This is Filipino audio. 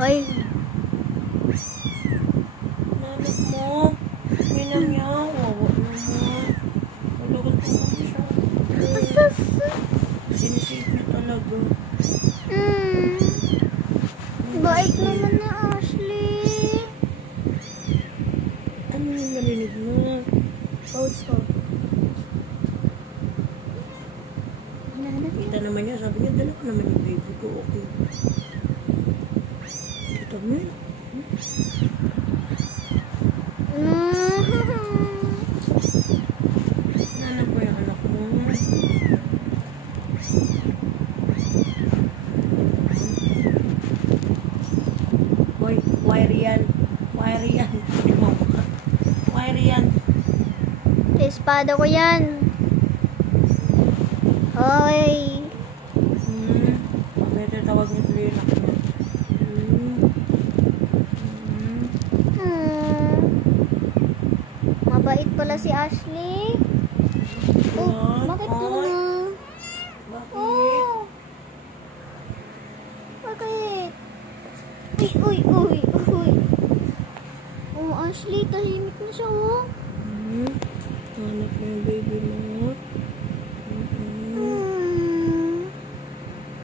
Hoy. Nanak mo. Minang niya. Wawa naman. Wala ka naman siya. Sinisave niya talaga. Bait naman na Ashley. Ano yung narinig mo? Post ko. Kita naman niya. Sabi niya, dala ko naman yung baby ko. Okay. Kita mo yun. Nanak mo yung anak mo. Hoy, wire yan. Wire yan. Wire yan. Espada ko yan. Hoy. Pwede tawag niyo tuloy yung anak niya. Mabait pala si Ashley. Oh, bakit naman? Bakit? Oh. Bakit? Uy. Oh, Ashley, tahimik na siya, oh. Hanap mo yung baby mo.